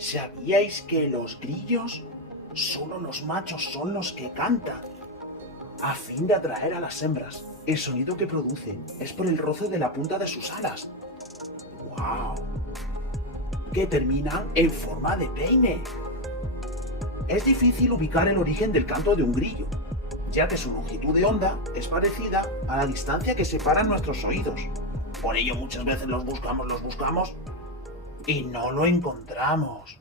¿Sabíais que los grillos, solo los machos son los que cantan? A fin de atraer a las hembras, el sonido que producen es por el roce de la punta de sus alas. ¡Wow! Que terminan en forma de peine. Es difícil ubicar el origen del canto de un grillo, ya que su longitud de onda es parecida a la distancia que separan nuestros oídos. Por ello muchas veces los buscamos y no lo encontramos.